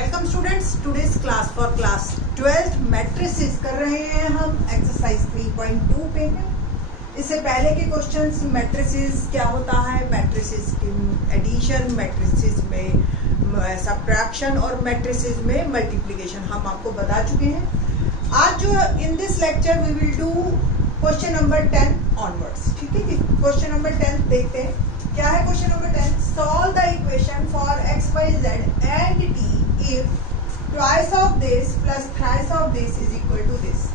Welcome students, today's class for class 12th matrices कर रहे हैं हम एक्सरसाइज 3.2 पे हैं। इससे पहले के क्वेश्चंस मैट्रिसेस क्या होता है, मैट्रिसेस की एडिशन, मैट्रिसेस में सब्ट्रैक्शन और मैट्रिसेस में मल्टीप्लिकेशन हम आपको बता चुके हैं। आज जो in this lecture we will do question number 10 onwards. ठीक है जी, क्वेश्चन नंबर 10 देखते हैं। क्या है question number 10? Solve the equation for x y z and t if twice of this plus thrice of this is equal to this.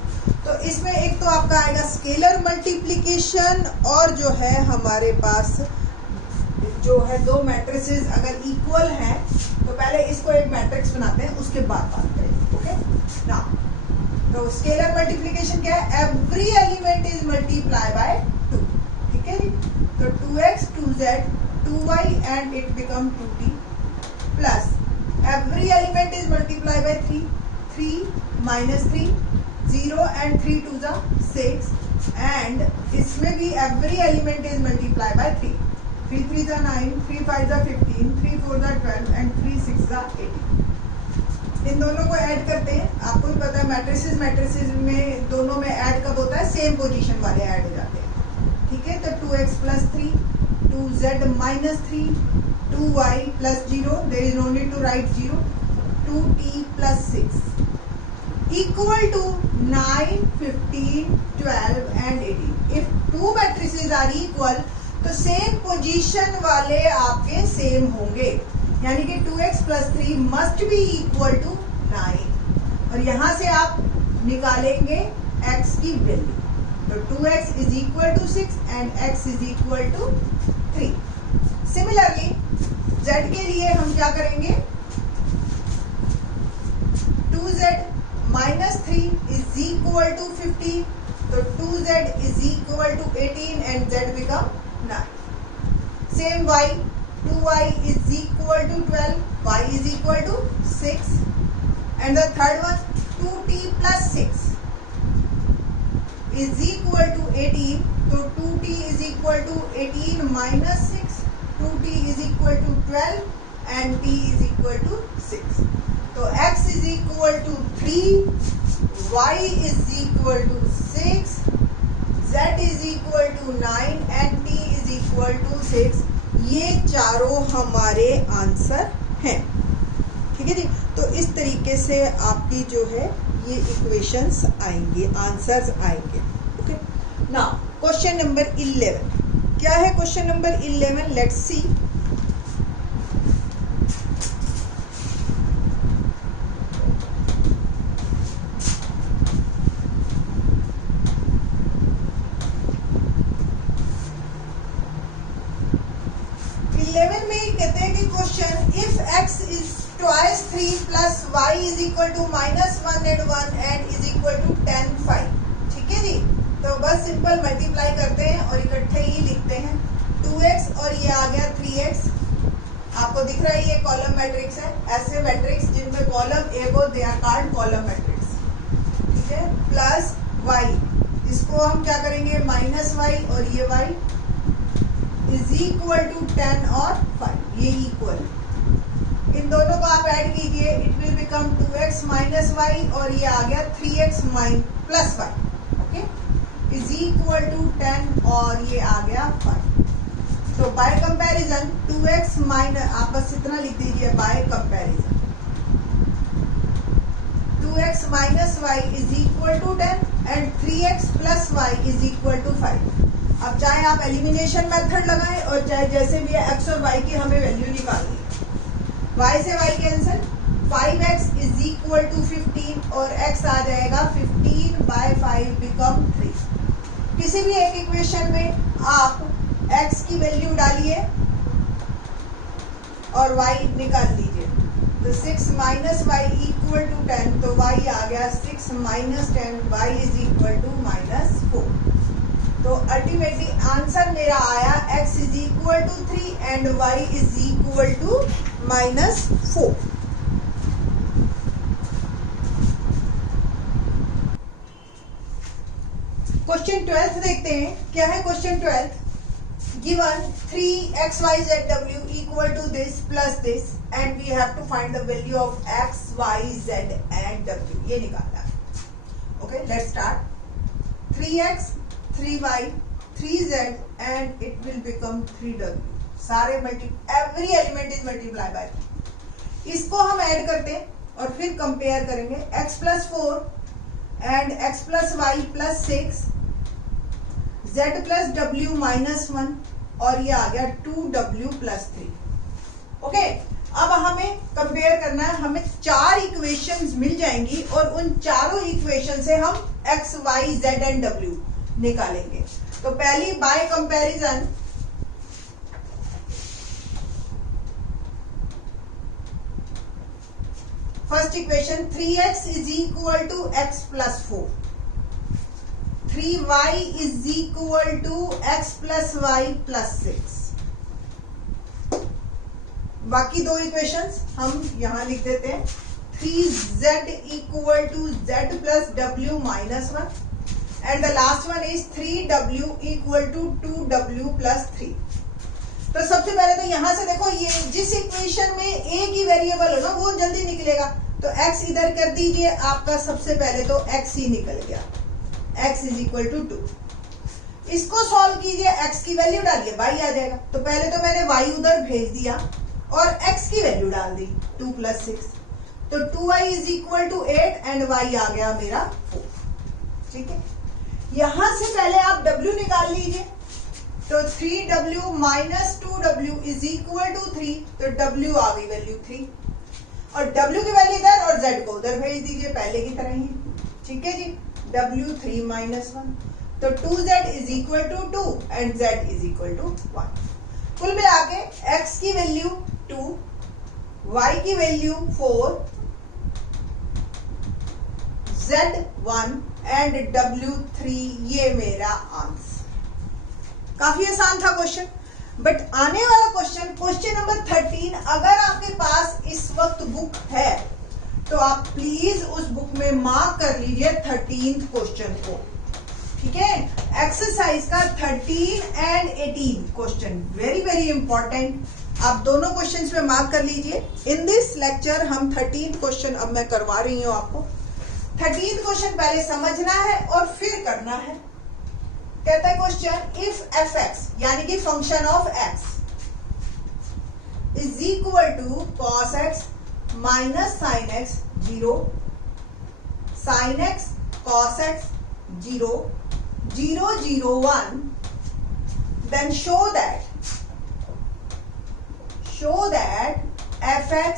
तो इसमें एक तो आपका आएगा स्केलर मल्टीप्लिकेशन, और जो है हमारे पास जो है दो मैट्रिसेस अगर इक्वल हैं तो पहले इसको एक मैट्रिक्स बनाते हैं, उसके बाद बात करेंगे। ओके ना, तो स्केलर मल्टीप्लिकेशन क्या है? Every element is multiply by 2। ठीक है जी, तो 2x 2z 2y and it become 2t plus every element is multiplied by 3 3 minus 3 0 and 3 2 the 6 and इसमें भी every element is multiplied by 3 3 3 the 9 3 5 the 15 3 4 the 12 and 3 6 the 18। इन दोनों को add करते हैं। आपको भी पता है मैट्रिसेस में दोनों में ऐड कब होता है? सेम पोजीशन वाले ऐड हो जाते हैं। ठीक है, तो 2x plus 3 2z minus 3 2y plus 0, there is no need to write 0 2t plus 6 equal to 9 15 12 and 18। If two matrices are equal तो सेम पोजीशन वाले आपके सेम होंगे, यानी कि 2x plus 3 must be equal to 9 और यहां से आप निकालेंगे x की वैल्यू। तो 2x is equal to 6 and x is equal to 3। Similarly z के लिए हम क्या करेंगे? 2z minus 3 is equal to 15, तो 2z is equal to 18 and z become 9। Same y, 2y is equal to 12, y is equal to 6 and the third one 2t plus 6 is equal to 18, तो 2t is equal to 18 minus 6, 2t is equal to 12 and t is equal to 6। तो x is equal to 3, y is equal to 6, z is equal to 9 and t is equal to 6। ये चारों हमारे answer हैं। ठीक है जी, तो इस तरीके से आपकी जो है ये इक्वेशंस आएंगे, आंसर्स आएंगे। ओके, नाउ क्वेश्चन नंबर 11 क्या है? Question number 11 let's see. कहते हैं कि question if x is twice 3 plus y is equal to minus 1 and 1 and is equal to 10 5। ठीक है जी, तो बस सिंपल मल्टीप्लाई करते हैं और इकट्ठे ही लिखते हैं। 2x और ये आ गया 3x। आपको दिख रहा है ये कॉलम मैट्रिक्स है। ऐसे मैट्रिक्स जिनमें कॉलम ए वो they are called column matrix. ठीक है, प्लस y, इसको हम क्या करेंगे? माइनस y और ये y इज इक्वल टू 10 और 5, ये इक्वल। इन दोनों को आप ऐड कीजिए, it will become 2x minus y और ये आ गया 3x plus y. Okay, is equal to 10 और ये आ गया 5। तो बाय कंपैरिजन 2x माइनस, आप बस इतना लिख दीजिए, by comparison 2x minus y is equal to 10 and 3x plus y is equal to 5। अब चाहे आप एलिमिनेशन मेथड लगाएं और चाहे जैसे भी है, x और y की हमें वैल्यू निकालनी है। y से y cancel, 5x is equal to 15 और x आ जाएगा 15 बाय 5 बिकम 3। किसी भी एक इक्वेशन में आप x की वैल्यू डालिए और y निकाल लीजिए। तो 6 माइनस वाई इक्वल टू 10, तो y आ गया 6 minus 10, y is equal to minus 4। तो अल्टीमेटली आंसर मेरा आया x is equal to 3 and y is equal to minus 4। Question 12 देखते हैं। क्या है question 12? given 3xyzw equal to this plus this and we have to find the value of x, y, z and w. ये निकालना है. Okay, let's start. 3x, 3y, 3z and it will become 3w. सारे every element is multiplied by 3. इसको हम add करते हैं और फिर कंपेयर करेंगे. x plus 4 and x plus y plus 6, z plus w minus 1 और ये आ गया 2w plus 3. ओके, अब हमें कंपेयर करना है. हमें 4 इक्वेशंस मिल जाएंगी और उन चारों इक्वेशन से हम x, y, z and w निकालेंगे. तो पहली bye comparison first equation 3x is equal to x plus 4, 3y is equal to x plus y plus 6. बाकी दो इक्वेशंस हम यहां लिख देते हैं. 3z equal to z plus w minus 1 and the last one is 3w equal to 2w plus 3. तो सबसे पहले तो यहां से देखो, ये जिस इक्वेशन में एक ही वेरिएबल हो ना वो जल्दी निकलेगा. तो x इधर कर दीजिए, आपका सबसे पहले तो x ही निकल गया. x is equal to 2. इसको सॉल्व कीजिए, x की वैल्यू डालिए, y आ जाएगा. तो पहले तो मैंने y उधर भेज दिया और x की वैल्यू डाल दी 2 plus 6. तो 2y is equal to 8 and y आ गया मेरा 4. ठीक है, यहां से पहले आप w निकाल लीजिए. तो 3w minus 2w is equal to 3. तो w आ गई वैल्यू 3 और w की वैल्यू इधर और z को उधर भेज दीजिए पहले की तरह ही. ठीक है जी, w 3 minus 1. तो 2z is equal to 2 and z is equal to 1. कुल मिला के x की वैल्यू 2, y की वैल्यू 4, z 1 एंड w 3. ये मेरा आंसर. काफी आसान था क्वेश्चन. बट आने वाला क्वेश्चन नंबर 13, अगर आपके पास इस वक्त बुक है तो आप प्लीज उस बुक में मार्क कर लीजिए 13th क्वेश्चन को. ठीक है, एक्सरसाइज का 13 and 18 question very very important. आप दोनों क्वेश्चंस में मार्क कर लीजिए. इन दिस लेक्चर हम 13th क्वेश्चन अब मैं करवा रही हूं आपको. 13th क्वेश्चन पहले समझना है और फिर करना है. कहता है क्वेश्चन, इफ fx यानी कि function of x is equal to cos x minus sin x 0, sin x cos x 0, 0 0 1, then show that fx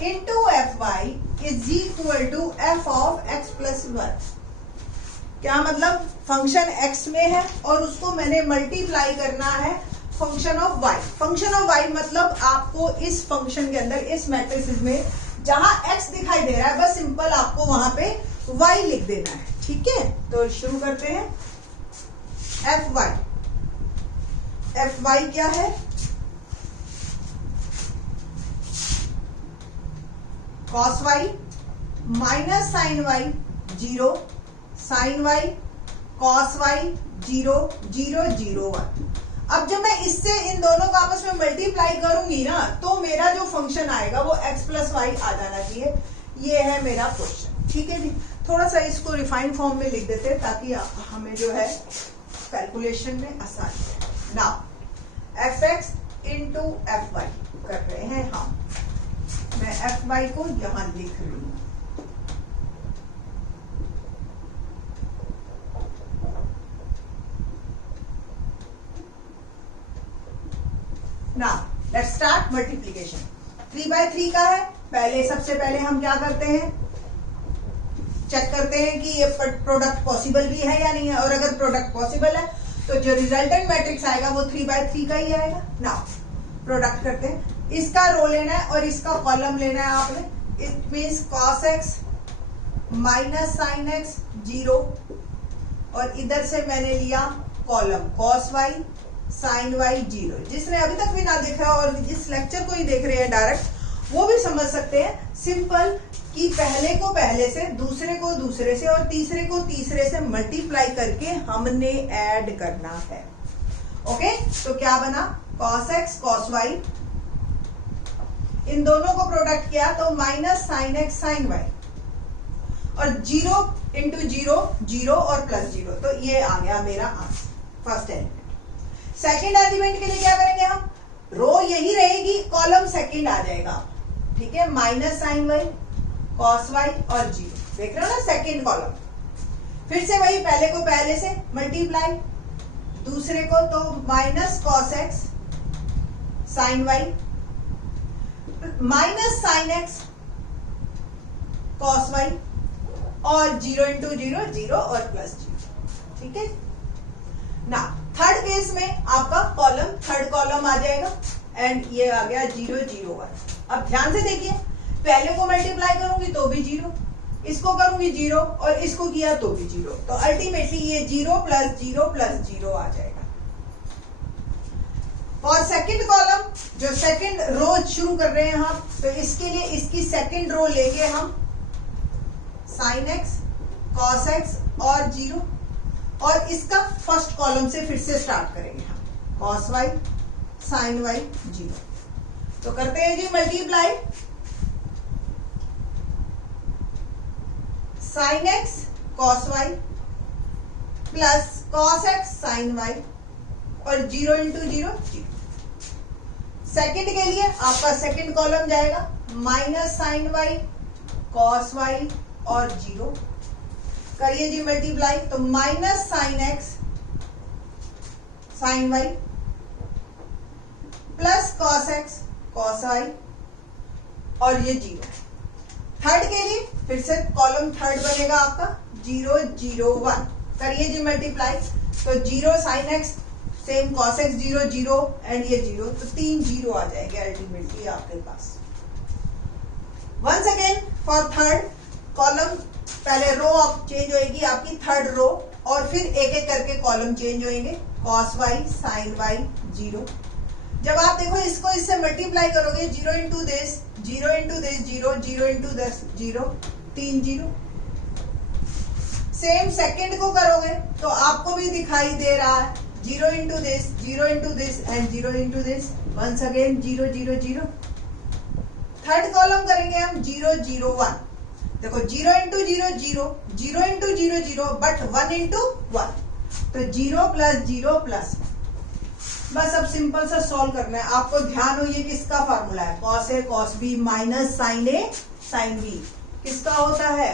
into fy is equal to f of x plus 1. क्या मतलब, function x में है और उसको मैंने multiply करना है function of y. Function of y मतलब आपको इस फंक्शन के अंदर इस मैट्रिक्स में जहां x दिखाई दे रहा है बस सिंपल आपको वहां पे y लिख देना है. ठीक है, तो शुरू करते हैं. fy क्या है? cos y minus sin y 0, sin y cos y 0 0 0 1. अब जब मैं इससे इन दोनों को आपस में मल्टीप्लाई करूंगी ना तो मेरा जो फंक्शन आएगा वो x प्लस वाई आ जाना चाहिए. ये है मेरा क्वेश्चन. ठीक है जी, थोड़ा सा इसको रिफाइंड फॉर्म में लिख देते हैं ताकि हमें जो है कैलकुलेशन में आसानी है. नाउ fx इंटू fy कर रहे हैं हम. मैं fy को यहां लिख रही हूं. Now let's start multiplication. 3 by 3 का है. सबसे पहले हम क्या करते हैं, चेक करते हैं कि ये प्रोडक्ट पॉसिबल भी है या नहीं है. और अगर प्रोडक्ट पॉसिबल है तो जो रिजल्टेंट मैट्रिक्स आएगा वो 3 by 3 का ही आएगा. नाउ प्रोडक्ट करते हैं. इसका रो लेना है और इसका कॉलम लेना है आपने. It means cos x minus sin x 0 और इधर से मैंने लिया column cos y sin y 0. जिसने अभी तक भी ना देखा और जिस लेक्चर को ही देख रहे हैं डायरेक्ट, वो भी समझ सकते हैं सिंपल कि पहले को पहले से, दूसरे को दूसरे से और तीसरे को तीसरे से मल्टीप्लाई करके हमने ऐड करना है. ओके, तो क्या बना cos x cos y, इन दोनों को प्रोडक्ट किया तो minus sine x sine y, और 0 इंटू 0 0 और प्लस 0, तो ये आ गया मेरा answer first element. Second element के लिए क्या करेंगे हम, रो यही रहेगी, कॉलम सेकेंड आ जाएगा, ठीक है, minus sine y cos y और 0, देख रहे हो ना सेकेंड कॉलम। फिर से वही पहले को पहले से मल्टीप्लाई, दूसरे को तो minus cos x sine y minus sine x cos y, और 0 इंटू 0 0 और प्लस 0, ठीक है ना। थर्ड केस में आपका कॉलम थर्ड कॉलम आ जाएगा एंड ये आ गया 0 0 1। अब ध्यान से देखिए, पहले को मल्टीप्लाई करूंगी तो भी 0, इसको करूंगी 0 और इसको किया तो भी 0, तो अल्टीमेटली ये 0 प्लस 0 आ जाएगा। और सेकंड कॉलम जो सेकंड रो शुरू कर रहे हैं हम, तो इसके लिए इसकी सेकंड रो लेके हम साइन एक्स कॉस एक्स और 0, और इसका फर्स्ट कॉलम से फिर से स्टार्ट करेंगे हम, कॉस वाई साइन वाई 0। तो करते हैं जी multiply, sine x cos y plus cos x sine y और 0 इंटू 0 0। सेकेंड के लिए आपका सेकेंड कॉलम जाएगा minus sine y cos y और 0, करिए जी मल्टीप्लाई, तो minus sine x sine y plus cos x cos y और ये 0। थर्ड के लिए फिर से कॉलम थर्ड बनेगा आपका 0 0 1, करिए जी मल्टीप्लाई, तो 0 sine x same cos x 0 0 and ये 0, तो 3 0 आ जाएंगे अल्टीमेटली आपके पास। Once again for third column, पहले रो अब चेंज होएगी आपकी थर्ड रो, और फिर एक एक करके कॉलम चेंज होंगे, कॉस वाई साइन वाई 0। जब आप देखो इसको इससे मल्टीप्लाई करोगे 0 into this 0 into this 0 0 into this 0, 3 0। Same second को करोगे तो आपको भी दिखाई दे रहा है 0 into this 0 into this and 0 into this, once again 0 0 0। Third column करेंगे हम 0 0 1, देखो 0 इंटू 0 0 0 इंटू 0 0 बट 1 इंटू 1, तो 0 प्लस 0 प्लस। बस अब सिंपल सा सॉल्व करना है आपको। ध्यान हो ये किसका फार्मूला है, cos A cos B minus sign A sine B, किसका होता है,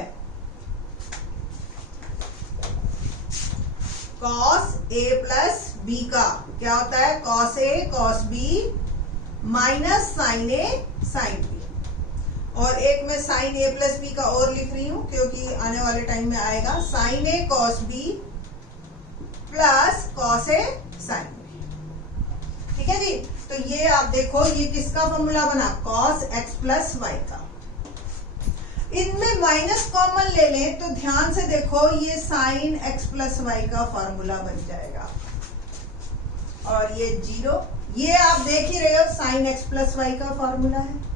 कॉस ए प्लस बी का क्या होता है, cos A cos B minus sign A sine B. और एक मैं साइन ए प्लस बी का और लिख रही हूं क्योंकि आने वाले टाइम में आएगा, sign A cos B plus cos A sine B, ठीक है जी। तो ये आप देखो ये किसका फॉर्मूला बना, कॉस एक्स प्लस वाई का। इनमें माइनस कॉमन ले लें तो ध्यान से देखो ये साइन एक्स प्लस वाई का फॉर्मूला बन जाएगा, और ये 0, ये आप देख ही रहे हो साइन एक्स प्लस वाई का फॉर्मूला है।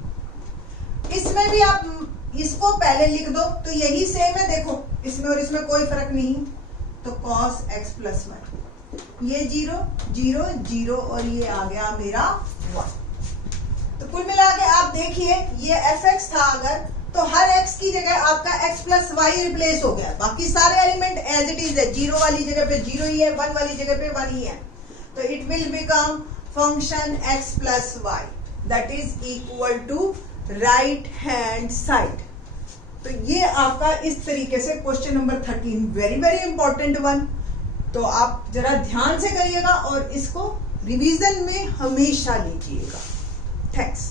इसमें भी आप इसको पहले लिख दो तो यही सेम है, देखो इसमें और इसमें कोई फर्क नहीं, तो कॉस एक्स प्लस वाई, ये 0 0 0 और ये आ गया मेरा 1। तो कुल मिला के आप देखिए ये एफ एक्स था अगर, तो हर x की जगह आपका x प्लस वाई रिप्लेस हो गया, बाकी सारे एलिमेंट एज इट इज है, 0 वाली जगह पे 0 ही है, 1 वाली जगह पे 1 ही है, तो it will become function x plus y that is equal to right hand side. तो ये आपका इस तरीके से question number 13, very very important one, तो आप जरा ध्यान से करिएगा और इसको रिवीजन में हमेशा लीजिएगा। थैंक्स।